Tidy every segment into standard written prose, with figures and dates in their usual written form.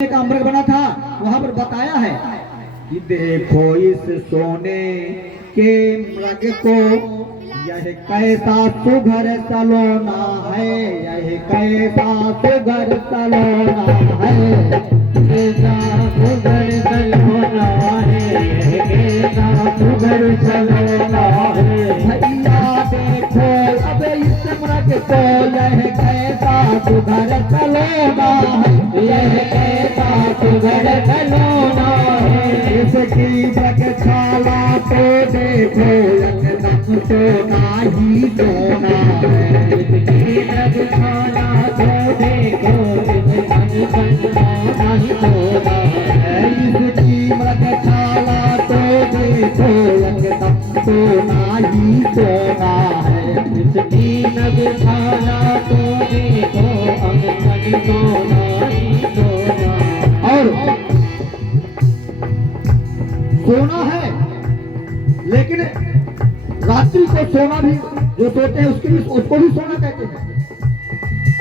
का अमृत बना था, वहां पर बताया है कि देखो इस सोने के मृग को, यह कैसा सुघर सलोना है, यह कैसा सुघर सलोना है, कैसा सुघर सलोना है, यह कैसा सुघर सलोना है। भैया देखो अब इस मृग को, यह कैसा सुघर सलोना है, यह कैसा सुघर सलोना है। इसकी प्रगछाला तो देखो एकदम सोना ही सोना है, इसकी प्रगछाला तो देखो एकदम सोना ही सोना है, इसकी प्रगछाला तो देखो एकदम सोना ही सोना है, इसकी प्रगछाला तो देखो एकदम सोना ही सोना। और सोना है, लेकिन रात्रि को सोना भी जो सोते हैं उसको भी सोना कहते हैं।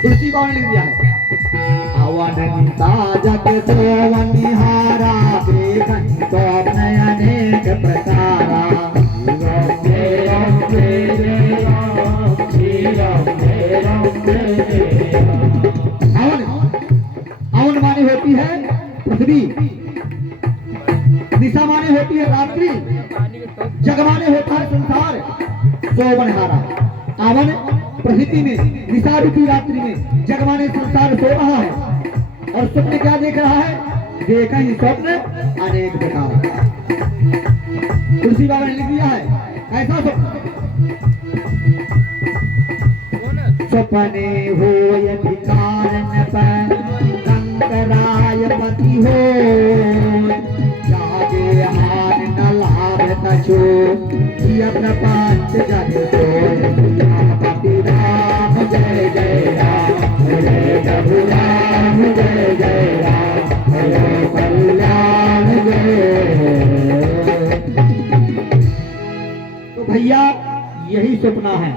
तुलसी बाण लिख दिया है, अवनिता जग सोवनिहारा देखन तो अनेक प्रकारा, अवन माने होती है पृथ्वी, दिशा माने होती है रात्रि, जग माने होता है संसार। सोवनहारा आवन प्रकृति में, दिशा रूपी रात्रि में, जग माने संसार सो रहा है। और स्वप्न क्या देख रहा है? देखा ही स्वप्न अनेक प्रकार। तुलसी बाबा ने लिख दिया है, ऐसा स्वप्न सपने हो अधिकारन पर शंकराय पति हो, जागे हार न लाभ कछो, प्रपंच जग पति राम जय जय राम, जय प्रभु राम जय जय राम, जय कल्याण जय। तो भैया यही सपना है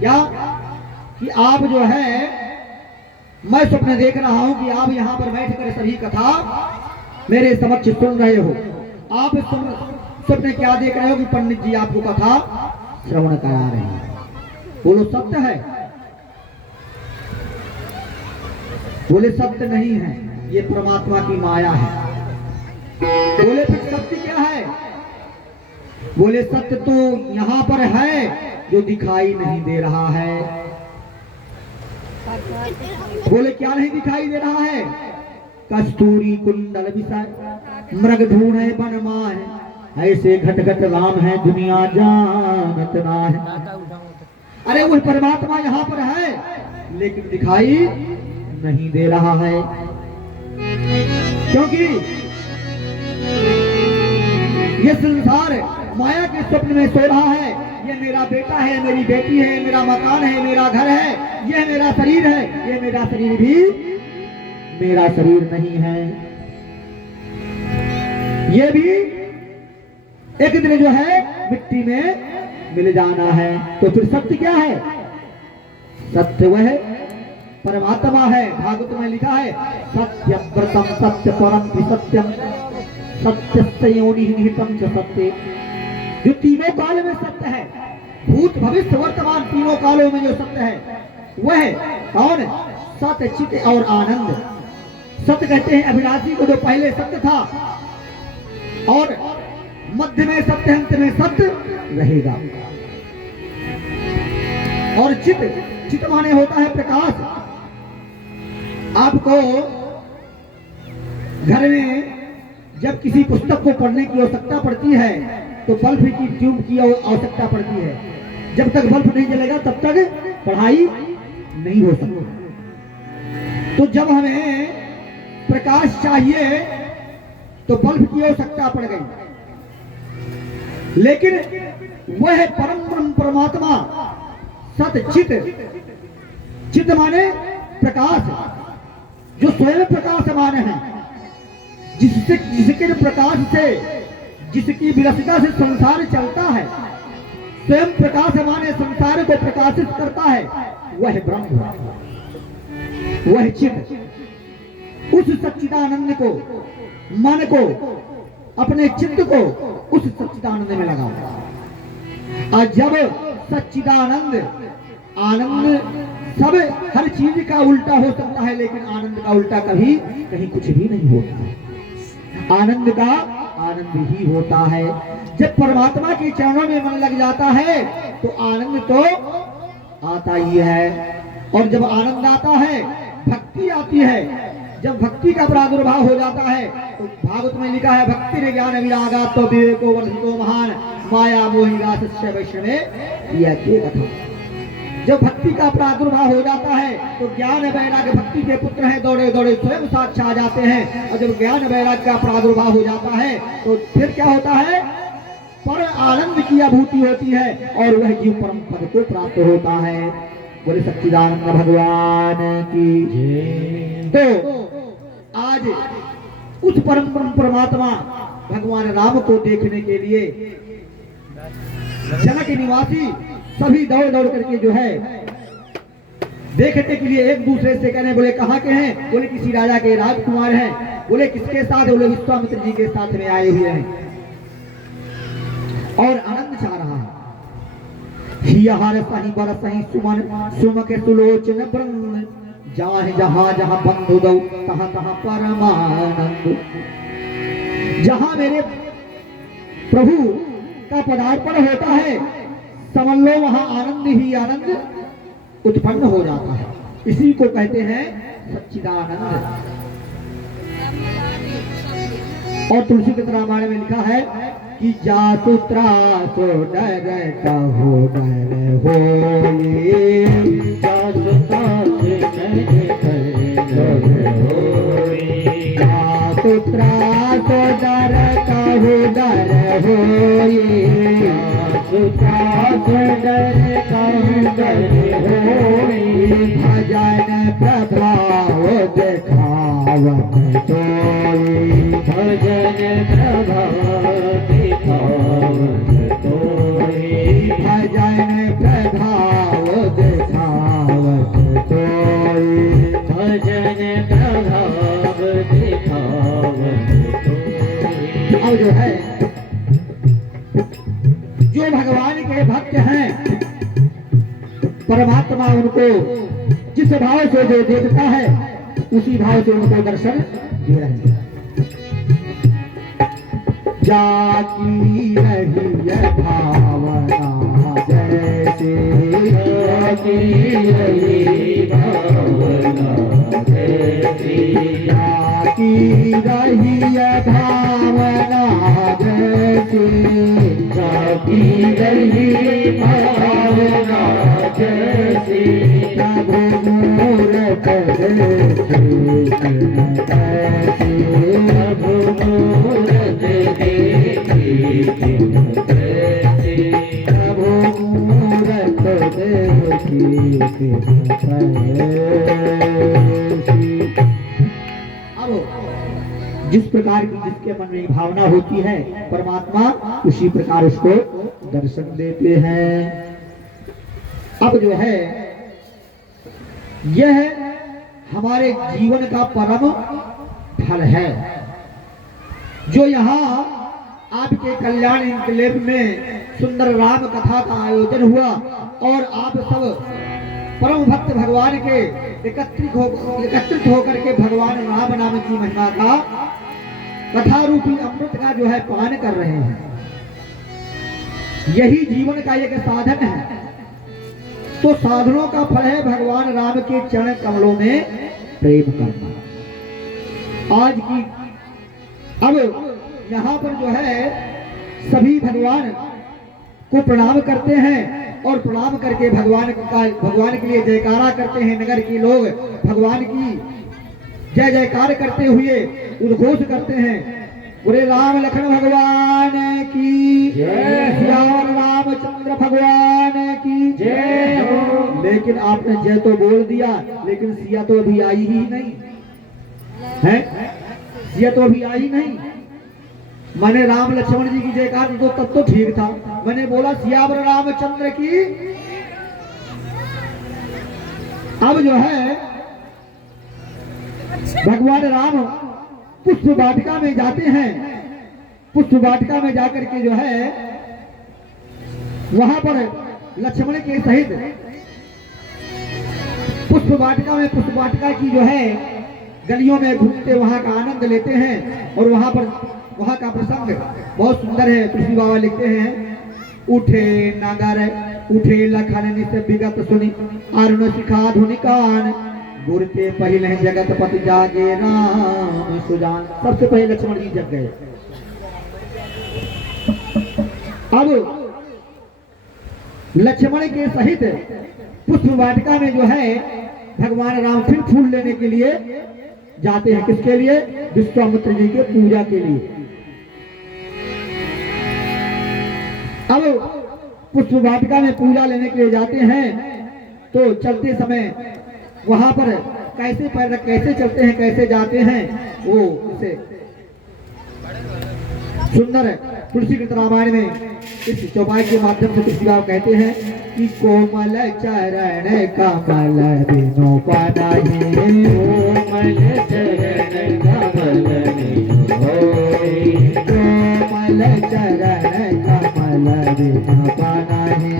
क्या कि आप जो है, मैं स्वप्न देख रहा हूं कि आप यहां पर बैठकर सभी कथा मेरे समक्ष सुन रहे हो। आप स्वप्न क्या देख रहे हो कि पंडित जी आपको कथा श्रवण करा रहे हैं। बोलो सत्य है? बोले सत्य नहीं है, ये परमात्मा की माया है। बोले फिर सत्य क्या है? बोले सत्य तो यहां पर है जो दिखाई नहीं दे रहा है। बोले क्या नहीं दिखाई दे रहा है? कस्तूरी कुंडल विषय मृग ढूंढे बन माय, ऐसे घट घट राम है दुनिया जानत ना है। अरे वो परमात्मा यहाँ पर है लेकिन दिखाई नहीं दे रहा है, क्योंकि ये संसार माया के स्वप्न में सो रहा है। ये मेरा बेटा है, मेरी बेटी है, मेरा मकान है, मेरा घर है, यह मेरा शरीर है। ये मेरा शरीर भी मेरा शरीर नहीं है, ये भी एक दिन जो है मिट्टी में मिल जाना है। तो फिर सत्य क्या है? सत्य वह परमात्मा है। भागवत में लिखा है, सत्य व्रतम सत्य परम सत्यम सत्य योनि निहितम च सत्य। जो तीनों काल में सत्य है, भूत भविष्य वर्तमान तीनों कालों में जो सत्य है वह कौन? सत्य चित और आनंद। सत्य कहते हैं अविनाशी को, जो पहले सत्य था और मध्य में सत्य, अंत में सत्य रहेगा। और चित, चित माने होता है प्रकाश। आपको घर में जब किसी पुस्तक को पढ़ने की आवश्यकता पड़ती है तो बल्ब की ट्यूब की आवश्यकता पड़ती है। जब तक बल्ब नहीं जलेगा तब तक पढ़ाई नहीं हो सकती। तो जब हमें प्रकाश चाहिए तो बल्ब की आवश्यकता पड़ गई, लेकिन वह परम परमात्मा सत चित, चित माने प्रकाश, जो स्वयं प्रकाशमान है, जिससे जिसके प्रकाश से, जिसकी विरसता से संसार चलता है, स्वयं प्रकाशमान संसार को प्रकाशित करता है, वह ब्रह्म, वह चित। उस सच्चिदानंद को, मन को, अपने चित्त को उस सच्चिदानंद में लगाओ। और जब सच्चिदानंद, आनंद सब हर चीज का उल्टा हो सकता है, लेकिन आनंद का उल्टा कभी कहीं कुछ भी नहीं होता। आनंद का आनंद ही होता है। जब परमात्मा के चरणों में मन लग जाता है तो आनंद तो आता ही है। और जब आनंद आता है, भक्ति आती है। जब भक्ति का प्रादुर्भाव हो जाता है तो भागवत में लिखा है, भक्ति ने ज्ञान विरागा तो विवेको वर्धितो महान माया मोहिगा सस्य वैष्णवे किया के कथा। जब भक्ति का प्रादुर्भाव हो जाता है तो ज्ञान वैराग्य भक्ति के पुत्र हैं, दौड़े दौड़े स्वयं साथ छा जाते हैं। और जब ज्ञान वैराग्य का प्रादुर्भाव हो जाता है तो फिर क्या होता है, पर आनंद की अनुभूति होती है और वह जीव परम पद को प्राप्त होता है। बोले सच्चिदानंद भगवान की। तो आज उस परम परमात्मा भगवान राम को देखने के लिए जनक निवासी सभी दौड़ दौड़ करके जो है देखने के लिए एक दूसरे से कहने, बोले कहाँ के हैं? बोले किसी राजा के राजकुमार हैं। बोले किसके साथ? बोले विश्वामित्र जी के साथ में आए हुए हैं और आनंद चाह रहा है। हियाहार सही बर सही सुमन सुमके सुलोचन ब्रह्म जाहि जहाँ जहाँ बंधु दो तहाँ तहाँ परमानंद। जहाँ मेरे प्रभु का पदार्पण होता है समझ लो वहाँ आनंद ही आनंद उत्पन्न हो जाता है। इसी को कहते हैं सच्चिदानंद। और तुलसीदास रामायण में लिखा है कि जासु त्रासो डर कहो डर होए, जासु त्रासो डर कहो डर होए, भजन प्रभाव दिखावत सोई, भजन प्रभाव दिखावत सोई, भजन प्रभाव दिखावत सोई, भजन प्रभाव दिखावत सोई। अब जो है जो भगवान के भक्त हैं, परमात्मा उनको जिस भाव से जो देखता है उसी भाव से उनको दर्शन दे रहे हैं। जाकी रही भावना जैसे, जाकी रही भावना जैसे, जाकी रही भावना जैसे, जाकी रही भावना जैसे, प्रभु मूरत देखी कैसे, प्रभु मूरत देखी कैसे, प्रभु मूरत देखी कैसे। जिस प्रकार की जिसके मन में भावना होती है परमात्मा उसी प्रकार उसको दर्शन देते हैं। अब जो है यह हमारे जीवन का परम फल है, जो यहाँ आपके कल्याण इनकलेव में सुंदर राम कथा का आयोजन हुआ और आप सब परम भक्त भगवान के एकत्रित होकर के भगवान राम नाम की महिमा का कथा रूपी अमृत का जो है पान कर रहे हैं। यही जीवन का एक साधन है। तो साधनों का फल है भगवान राम के चरण कमलों में प्रेम करना। आज की अब यहाँ पर जो है सभी भगवान को प्रणाम करते हैं और प्रणाम करके भगवान के लिए जयकारा करते हैं। नगर के लोग भगवान की जय जयकार करते हुए उद्घोष करते हैं, बोले राम लखन भगवान की जय, श्याम रामचंद्र भगवान की जय। लेकिन आपने जय तो बोल दिया, लेकिन सिया तो अभी आई ही नहीं है। सिया तो अभी आई नहीं। मैंने राम लक्ष्मण जी की जयकार तो तब तो ठीक था। मैंने बोला सियावर रामचंद्र की। अब जो है भगवान राम पुष्प वाटिका में जाते हैं। पुष्प वाटिका में जाकर के जो है वहां पर लक्ष्मण के सहित पुष्प वाटिका में, पुष्प वाटिका की जो है गलियों में घूमते वहां का आनंद लेते हैं। और वहां का प्रसंग बहुत सुंदर है। तुलसी बाबा लिखते हैं, उठे नगर उठे लखन निस विगत सुनी, अरुण शिखा धुनि कान, गुरते पहले जगत पति जागे राम सुजान। सबसे पहले लक्ष्मण जी जग गए। अब लक्ष्मण के सहित पुष्प वाटिका में जो है भगवान राम फिर फूल लेने के लिए जाते हैं। किसके लिए? विश्वामित्र जी के पूजा के लिए। अब पुष्प वाटिका में पूजा लेने के लिए जाते हैं तो चलते समय वहां पर कैसे चलते हैं, कैसे जाते हैं, वो इसे सुंदर तुलसीकृत रामायण में इस चौपाई के माध्यम से तुलसी बाबा कहते हैं कि कोमल चरण कमल बिनु पानाहि, कोमल चरण कमल बिनु होई, कोमल चरण कमल बिनु पानाहि,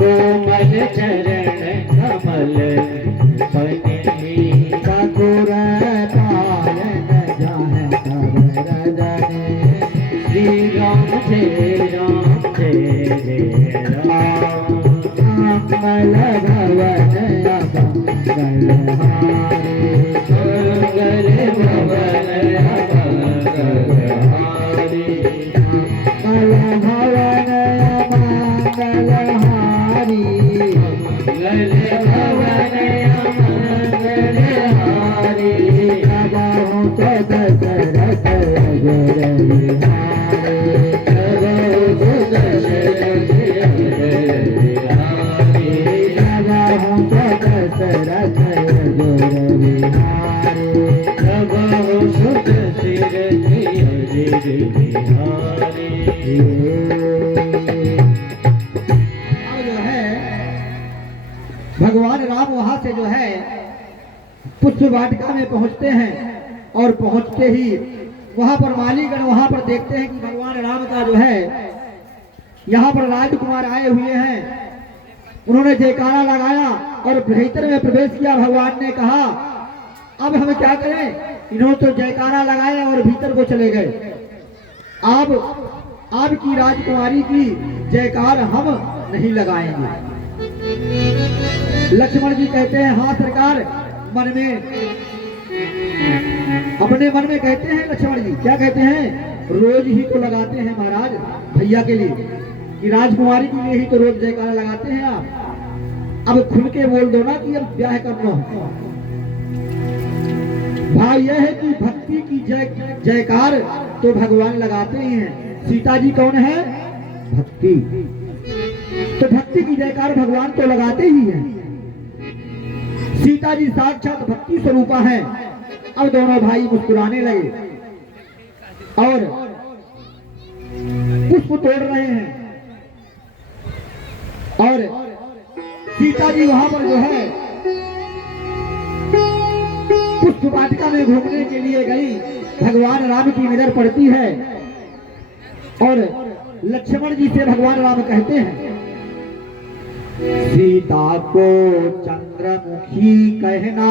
कोमल चरण कमल पनिहि, ठाकुर पायन जाहे कर रजनी, श्री राम जय राम जय जय राम, मंगल भवन मंगल हारी, मंगल भवन मंगल हारी, मंगल भवन मंगल हारी, मंगल भवन मंगल हारी, राजा हूँ तो दशरथ अजर भगवान राम वहां से जो है पुष्प वाटिका में पहुंचते हैं। और पहुंचते ही वहां पर मालीगण वहां पर देखते हैं कि भगवान राम का जो है यहाँ पर राजकुमार आए हुए हैं। उन्होंने जयकारा लगाया और भीतर में प्रवेश किया। भगवान ने कहा अब हम क्या करें, इन्होंने तो जयकारा लगाया और भीतर को चले गए। आपकी राजकुमारी की जयकार हम नहीं लगाएंगे। लक्ष्मण जी कहते हैं हाँ सरकार, मन में अपने मन में कहते हैं लक्ष्मण जी, क्या कहते हैं, रोज ही तो लगाते हैं महाराज भैया के लिए, कि राजकुमारी के लिए ही तो रोज जयकारा लगाते हैं आप। अब खुल के बोल दो ना कि अब ब्याह करना है। भाव यह है कि भक्ति की जयकार तो भगवान लगाते ही हैं। सीता जी कौन है? भक्ति। तो भक्ति की जयकार भगवान तो लगाते ही हैं। सीता जी साक्षात भक्ति स्वरूपा है। अब दोनों भाई मुस्कुराने लगे और पुष्प तोड़ रहे हैं। और सीता जी वहां पर जो है पुष्प वाटिका में घूमने के लिए गई। भगवान राम की नजर पड़ती है और लक्ष्मण जी से भगवान राम कहते हैं, सीता को चंद्रमुखी कहना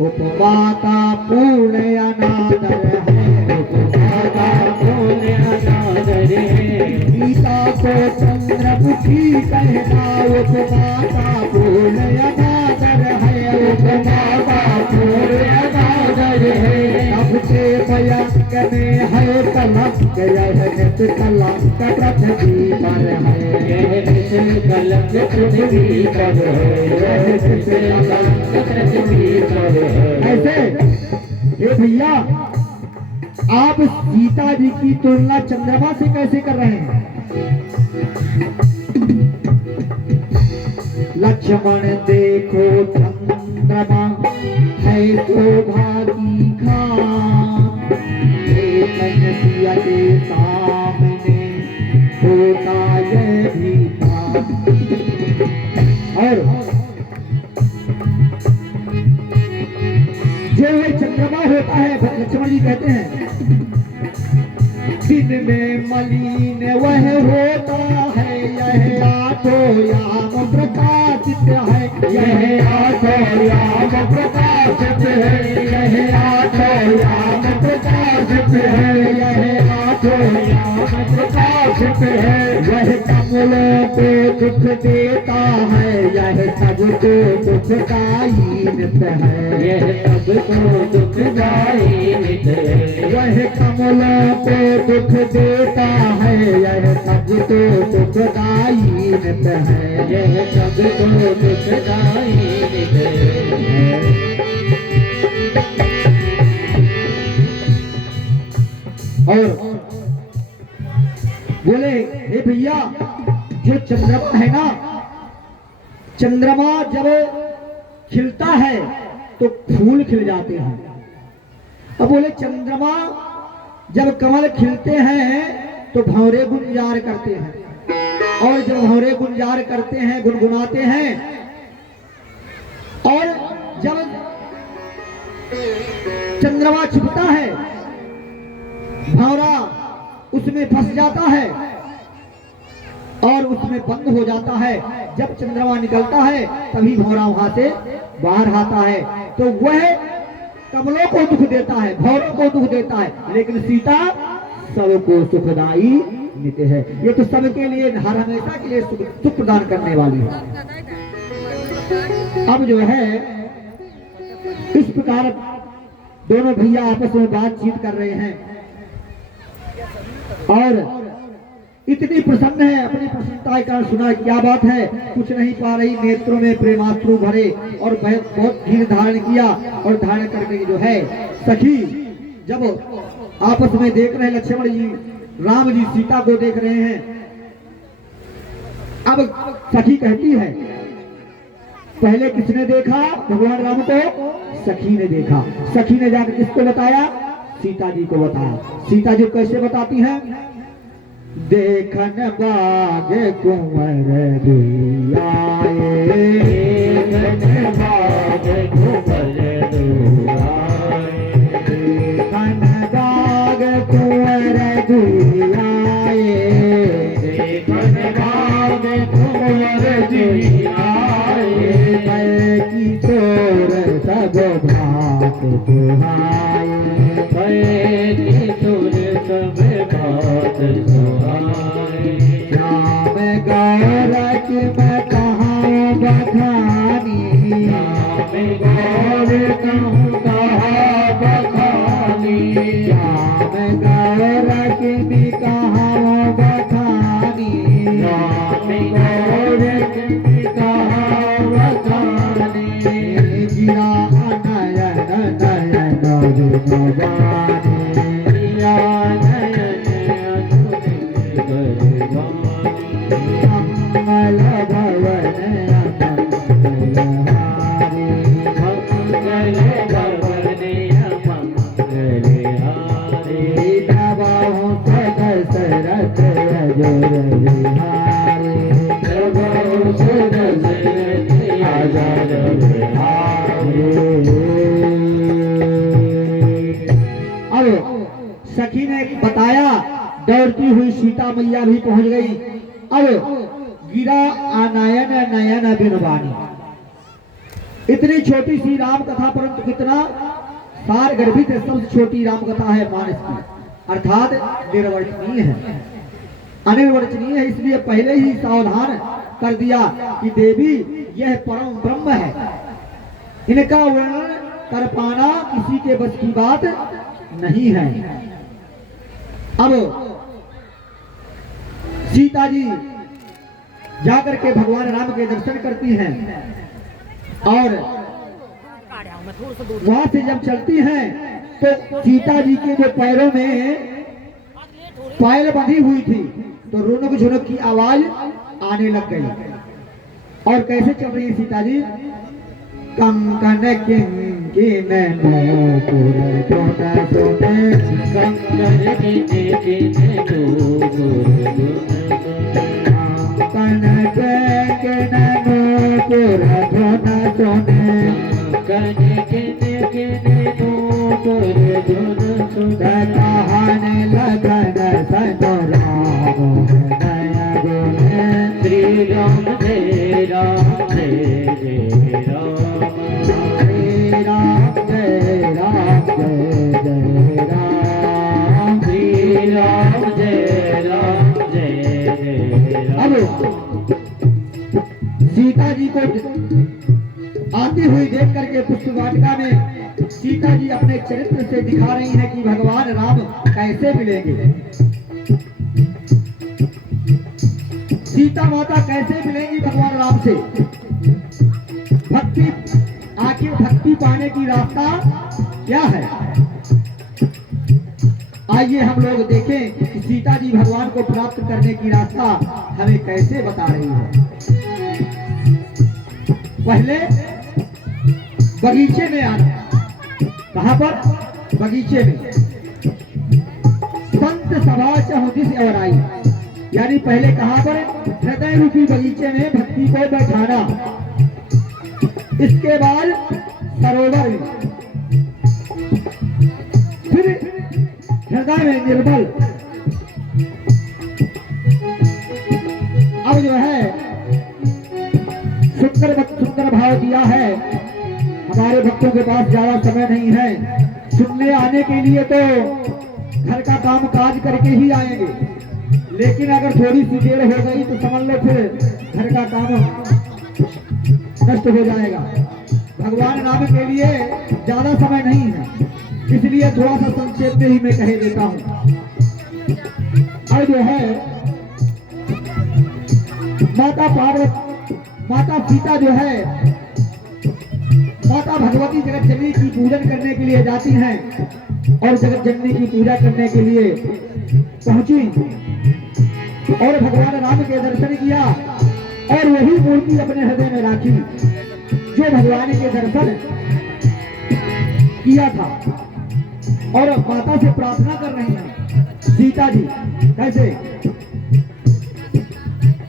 उपमाता पूर्ण अनादर है, उपमाता पूर्ण अनादर है। सीता को चंद्रमुखी कहना उपमाता पूर्ण अनादर है, उपमाता पूर्ण अनादर है। सबसे भयंकर में है कलंक, यह कलंक पृथ्वी पर है, यह कलंक पृथ्वी पर है, यह कलंक पृथ्वी पर है। ऐसे ये भैया आप सीता जी की तुलना चंद्रमा से कैसे कर रहे हैं? लक्ष्मण देखो चंद्रमा है शोभा की खान, एक नदिया के सामने होता यह भी था। और जो लक्ष्मण जी कहते हैं दिन में मलिन वह होता है, यह आठो याम प्रकाशित है, यह आठो याम प्रकाशित है, यह आठो याम प्रकाशित है, यह आठो याम प्रकाशित है। वह कमलों को दुख देता है, यह सबको दुखदाई नित्य है, यह सबको दुखदाई नित्य है। वह कमलों को दुख देता है, यह सबको दुखदाई नित्य है, यह सबको दुखदाई नित्य है। और बोले हे भैया, जो चंद्रमा है ना, चंद्रमा जब खिलता है तो फूल खिल जाते हैं। अब बोले चंद्रमा जब कमल खिलते हैं तो भंवरे गुंजार करते हैं, और जब भंवरे गुंजार करते हैं, गुनगुनाते हैं, और जब चंद्रमा छिपता है, भंवरा उसमें फंस जाता है और उसमें बंद हो जाता है। जब चंद्रमा निकलता है तभी भंवरा वहां से बाहर आता है। तो वह कमलों को दुख देता है, भंवरों को दुख देता है, लेकिन सीता सबको सुखदाई नित्य है। ये तो सबके लिए हर हमेशा के लिए सुख प्रदान करने वाली है। अब जो है इस प्रकार दोनों भैया आपस में बातचीत कर रहे हैं और इतनी प्रसन्न है, अपनी प्रसन्नता के कारण सुना क्या बात है, कुछ नहीं पा रही, नेत्रों में प्रेमाश्रु भरे और बहुत धीर धारण किया, और धारण करके जो है सखी जब आपस में देख रहे लक्ष्मण जी, राम जी सीता को देख रहे हैं। अब सखी कहती है, पहले किसने देखा भगवान राम को? सखी ने देखा। सखी ने जाकर किसको बताया? सीता जी को बताया। सीता जी कैसे बताती हैं? देखन बाग कुंवर दुआए, देखन बाग कुंवर दुआए, देखन बाग कुंवर दुआए, देखन बाग कुंवर दुआए, मैं की तोर सब भात दुहाए, मैं की तोर सब भात दुहाए, श्याम गौर की मैं कहाँ बखानी, श्याम गौर कहूँ कहाँ बखानी, श्याम गौर की भी कहाँ बखानी, श्याम गौर की भी कहाँ बखानी, गिरा नयन नयन भगवानी, गिरा नयन मंगल भवन मंगलहारी, मंगल भवन मंगलहारी, दबाओ दशरथ अजर बिहारी, दबाओ दशरथ अजर बिहारी। अब सखी ने बताया, दौड़ती हुई सीता मैया भी पहुंच गई। अब गिरा आनयन नयन बिनवानी, इतनी छोटी सी राम कथा परंतु कितना सार गर्भित है। सबसे छोटी राम कथा है मानस की, अर्थात निर्वचनीय है, अनिर्वचनीय है। इसलिए पहले ही सावधान कर दिया कि देवी यह परम ब्रह्म है, इनका वर्णन कर पाना किसी के बस की बात नहीं है। अब सीता जी जाकर के भगवान राम के दर्शन करती हैं और वहां से जब चलती हैं तो सीता जी के जो पैरों में पायल बंधी हुई थी तो रुनुक झुनुक की आवाज आने लग गई। और कैसे चल रही है सीता जी? कंकन किंकिन नूपुर धुन सुने, कंकन किंकिन नूपुर धुन सुने, कंकन नूपुर धुन सुने, कंकन किंकिन नूपुर धुन सुधा कहाने लगन संतो राम नय गुण श्री राम जय राम जय जय राम श्री राम जय राम जय जय राम श्री राम जय राम जय जय अब राम सीता जी को आती हुई देख करके पुष्प वाटिका में सीता जी अपने चरित्र से दिखा रही हैं कि भगवान राम कैसे मिलेंगे, सीता माता कैसे मिलेंगी भगवान राम से। भक्ति, आखिर भक्ति पाने की रास्ता क्या है। आइए हम लोग देखें कि सीता जी भगवान को प्राप्त करने की रास्ता हमें कैसे बता रही है। पहले बगीचे में आना, कहां पर, बगीचे में। संत सभा चहुदिस और आई, यानी पहले कहां पर, हृदय रूपी बगीचे में भक्ति को बैठाना। इसके बाद सरोवर में, फिर हृदय में निर्मल। अब जो है सुंदर भाव दिया है। हमारे भक्तों के पास ज्यादा समय नहीं है, सुनने आने के लिए तो घर का काम काज करके ही आएंगे, लेकिन अगर थोड़ी सी देर हो गई तो समझ लो फिर घर का काम नष्ट हो जाएगा। भगवान राम के लिए ज्यादा समय नहीं है, इसलिए थोड़ा सा संक्षेप में ही मैं कह देता हूँ। और जो है माता सीता जो है, माता भगवती जगत जननी की पूजन करने के लिए जाती हैं और जगत जननी की पूजा करने के लिए पहुंची और भगवान राम के दर्शन किया और वही मूर्ति अपने हृदय में राखी जो भगवान के दर्शन किया था। और माता से प्रार्थना कर रही हैं सीता जी, कैसे,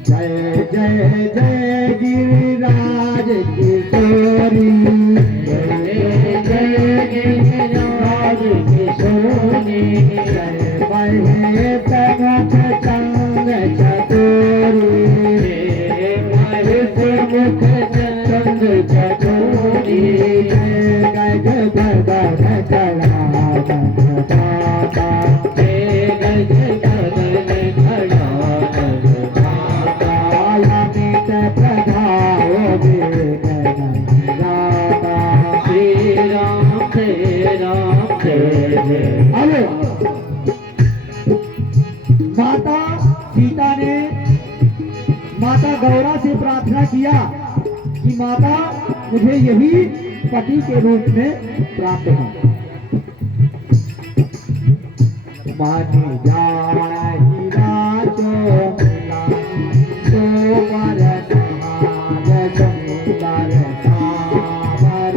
जय जय जय गिरिराज किशोरी, जय जय गिरिराज किशोरी, जय बहे समुख चंद चतुरी, जय बहे समुख चंद चतुरी, जय गज गगन चला माता सीता ने माता गौरा से प्रार्थना किया कि माता मुझे यही पति के रूप में प्राप्त है। मानी जाहि राजो तो पर नहार सुंदर सावर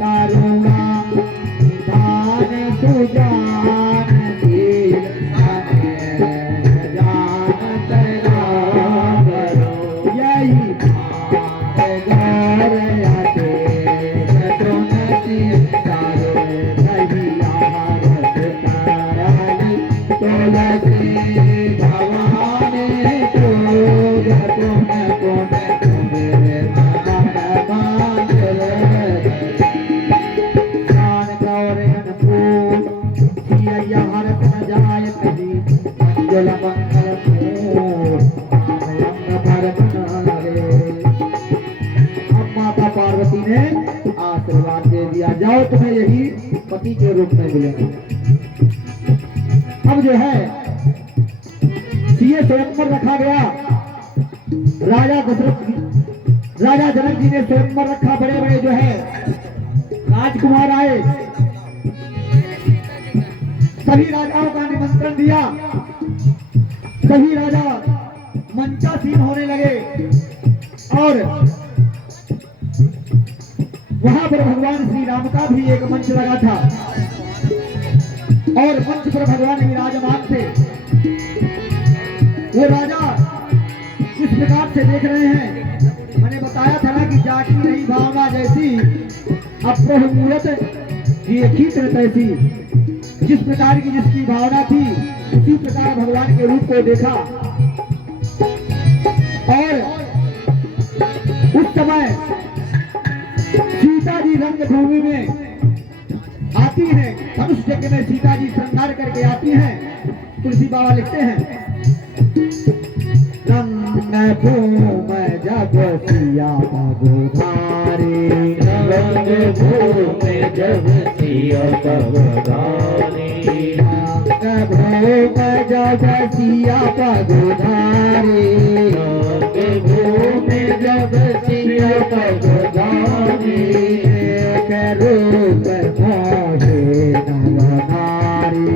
करुणा निधान सुजान दीन जान तेरा करो यही गौर आते तुमसी तारे भैया तुलसी भवानी पूज तुम मेरे ज्ञान गौरन फूल सिया हरत न जाय कभी मंगल मंगल फूल अंग भरत रे। अब माता पार्वती ने आशीर्वाद दे दिया, जाओ तुम्हें यही पति के रूप में मिलेंगे। अब जो है सीए स्वयंवर रखा गया, राजा जनक जी ने स्वयंवर रखा, बड़े बड़े जो है राजकुमार आए, सभी राजाओं का निमंत्रण दिया, सभी राजा मंचासीन होने लगे और वहां पर भगवान श्री राम का भी एक मंच लगा था और मंच पर भगवान विराजमान थे। वो राजा किस प्रकार से देख रहे हैं, मैंने बताया था ना कि जाकी नहीं भावना जैसी अप्रभु मूरत देखी तैसी। जिस प्रकार की जिसकी भावना थी उसी प्रकार भगवान के रूप को देखा। और उस समय सीता जी रंगभूमि में आती हैं, धनुष यज्ञ में सीता जी श्रृंगार करके आती हैं। तुलसी बाबा लिखते हैं, रंगभूमि जब सिया पधारे, रंगभूमि जब सिया पधारे, रंगभूमि जब सिया पधारे, रंगभूमि जब सिया पधारे, देख रूप मोहे नर नारी,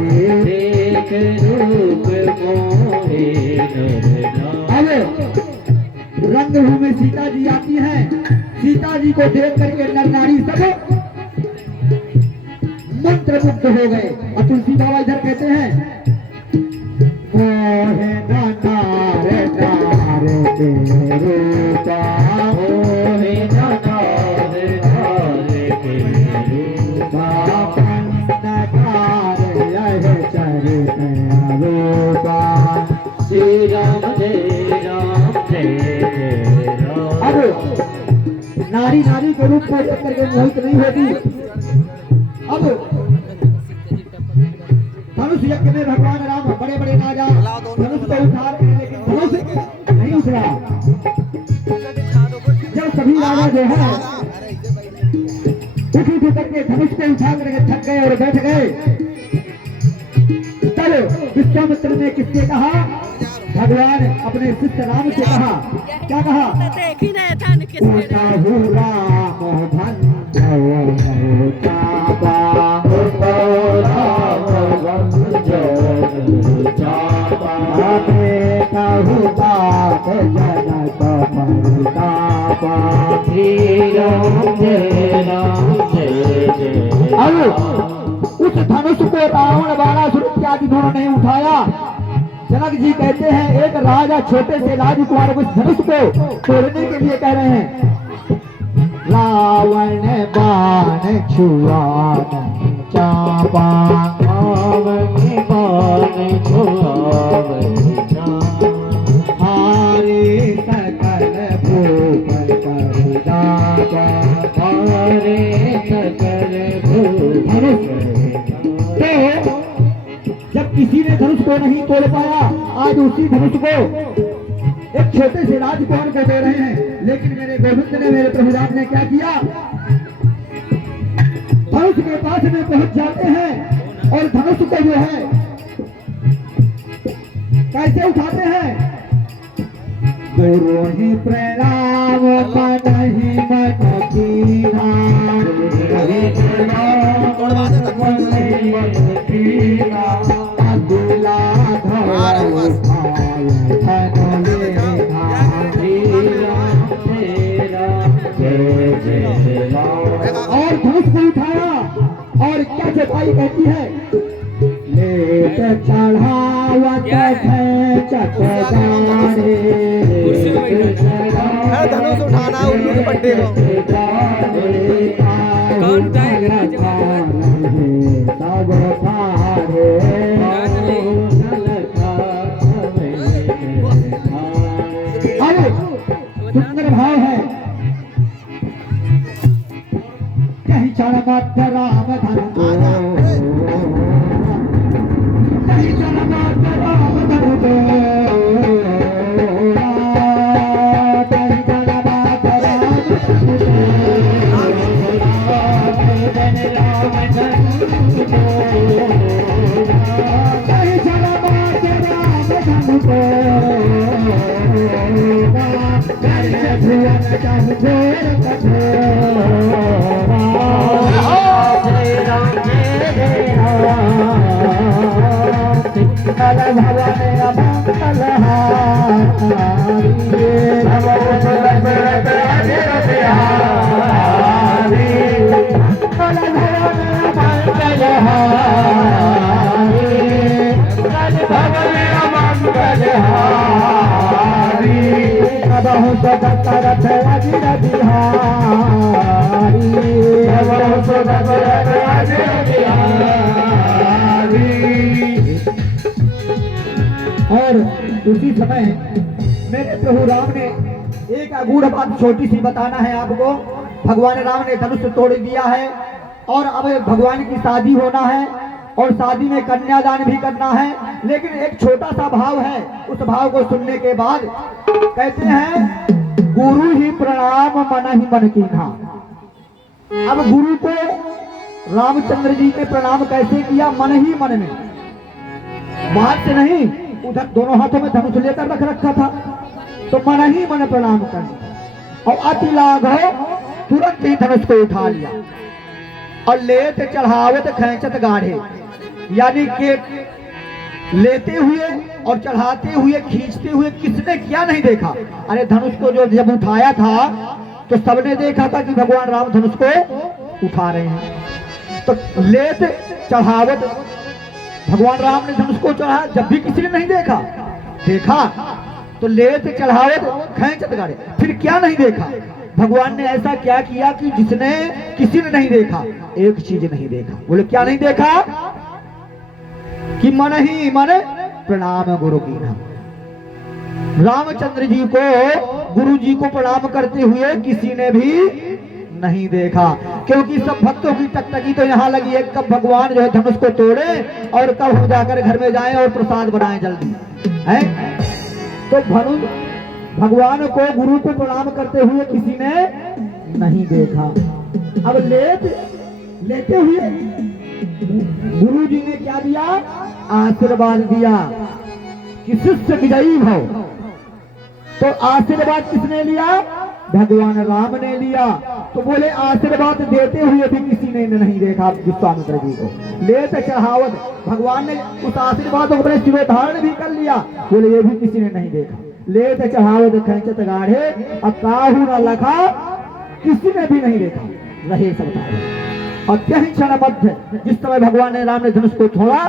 देख रूप मोहे नर नारी। रंगभूमि सीता जी आती हैं। सीता जी को देख करके नर नारी सब मंत्रमुग्ध हो गए। और तुलसी बाबा इधर कहते हैं, मोहे नारे नारे तेरे रूपा, मोहे नारे नारे तेरे रूपा, पंडकार यह चरित रूपा। श्री राम जय राम जय जय राम। अब नारी नारी के रूप में देख करके मोहित नहीं होगी। अब धनुष यज्ञ में भगवान राम बड़े बड़े राजा धनुष को उठा रहे हैं, लेकिन धनुष नहीं उठ रहा। जब सभी राजा जो है उठ उठ करके धनुष को उठा करके थक गए और बैठ गए, तब विश्वामित्र ने किससे कहा? भगवान अपने शिष्य राम से कहा। क्या कहा? उस धनुष को रावण बाणासुर इत्यादि दोनों ने उठाया। जनक जी कहते हैं, एक राजा छोटे से राजकुमार को धनुष को तोड़ने के लिए कह रहे हैं। रावण बाण छुआ नहीं चापा, रावण बाण छुआ नहीं चापा, हारे सकल भूप परिदापा, हारे सकल भूप तो जब किसी ने धनुष को नहीं तोड़ पाया, आज उसी धनुष को एक छोटे से राजकुमार को दे रहे हैं। लेकिन मेरे गोविंद ने, मेरे प्रभुराम ने क्या किया? धनुष के पास में पहुंच जाते हैं और धनुष को जो है कैसे उठाते हैं? गुरु ही प्रणाम मन ही मन कीना, अगला और धनुष को उठाया और क्या चौपाई कहती है? लेट चढ़ावत है चटदारे, धनुष उठाना उल्लू के पट्टे को। कौन उठाएगा? सब थारे सुंदर भाव है। कहीं चढ़ मत राम धन को, कहीं चढ़ मत राम धन को, कहीं चढ़ मत राम धन को, कहीं चढ़ मत राम धन को, भुवन चाहु जोर कठोरा, जय राम जय राम, कल भवन अमंगल हारी, नमो भगवते हरि, कल भवन अमंगल हारी, कल भवन अमंगल हारी, बहुत दशरथ अजिर बिहारी, बहुत दशरथ अजिर बिहारी, और उसी समय मेरे प्रभु राम ने एक अगूढ़ बात छोटी सी बताना है आपको। भगवान राम ने धनुष तोड़ दिया है और अब भगवान की शादी होना है और शादी में कन्यादान भी करना है, लेकिन एक छोटा सा भाव है। उस भाव को सुनने के बाद कहते हैं गुरु ही प्रणाम मन ही मन कीन्हा। अब गुरु को रामचंद्र जी ने प्रणाम कैसे किया? मन ही मन में, बात से नहीं। उधर दोनों हाथों में धनुष लेकर रख रखा था, तो मन ही मन प्रणाम कर और अति लाघव तुरंत ही धनुष को उठा लिया और लेते चढ़ावत खैंचत गाढ़े, यानी कि लेते हुए और चढ़ाते हुए खींचते हुए किसने क्या नहीं देखा। अरे धनुष को जो जब उठाया था तो सबने देखा था कि भगवान राम धनुष को उठा रहे हैं। तो लेते चढ़ावत भगवान राम ने धनुष को चढ़ाया, जब भी किसी ने नहीं देखा तो लेते चढ़ावत खैंचत गाड़े। फिर क्या नहीं देखा? भगवान ने ऐसा क्या किया कि जिसने किसी ने नहीं देखा, एक चीज नहीं देखा। बोले क्या नहीं देखा? कि मन ही मन प्रणाम गुरु की ना। रामचंद्र जी को गुरु जी को प्रणाम करते हुए किसी ने भी नहीं देखा, क्योंकि सब भक्तों की टकटकी तो यहाँ लगी है कब भगवान जो है धनुष को तोड़े और कब हम जाकर घर में जाएं और प्रसाद बनाएं जल्दी है। तो भगवान को गुरु को प्रणाम करते हुए किसी ने नहीं देखा। अब लेते हुए गुरु जी ने क्या दिया? आशीर्वाद दिया कि शिष्य विजयी भव। तो आशीर्वाद किसने लिया? भगवान राम ने लिया। तो बोले आशीर्वाद देते हुए भी किसी ने नहीं देखा विश्वामित्र जी को। लेते चढ़ावत भगवान ने उस आशीर्वाद को अपने सिर धारण भी कर लिया, बोले ये भी किसी ने नहीं देखा। लेते चढ़ावत खैंचत गाढ़े अकाहू न लखा, किसी ने भी नहीं देखा, रहे सब। और क्षण मध्य जिस समय भगवान ने राम ने धनुष को छोड़ा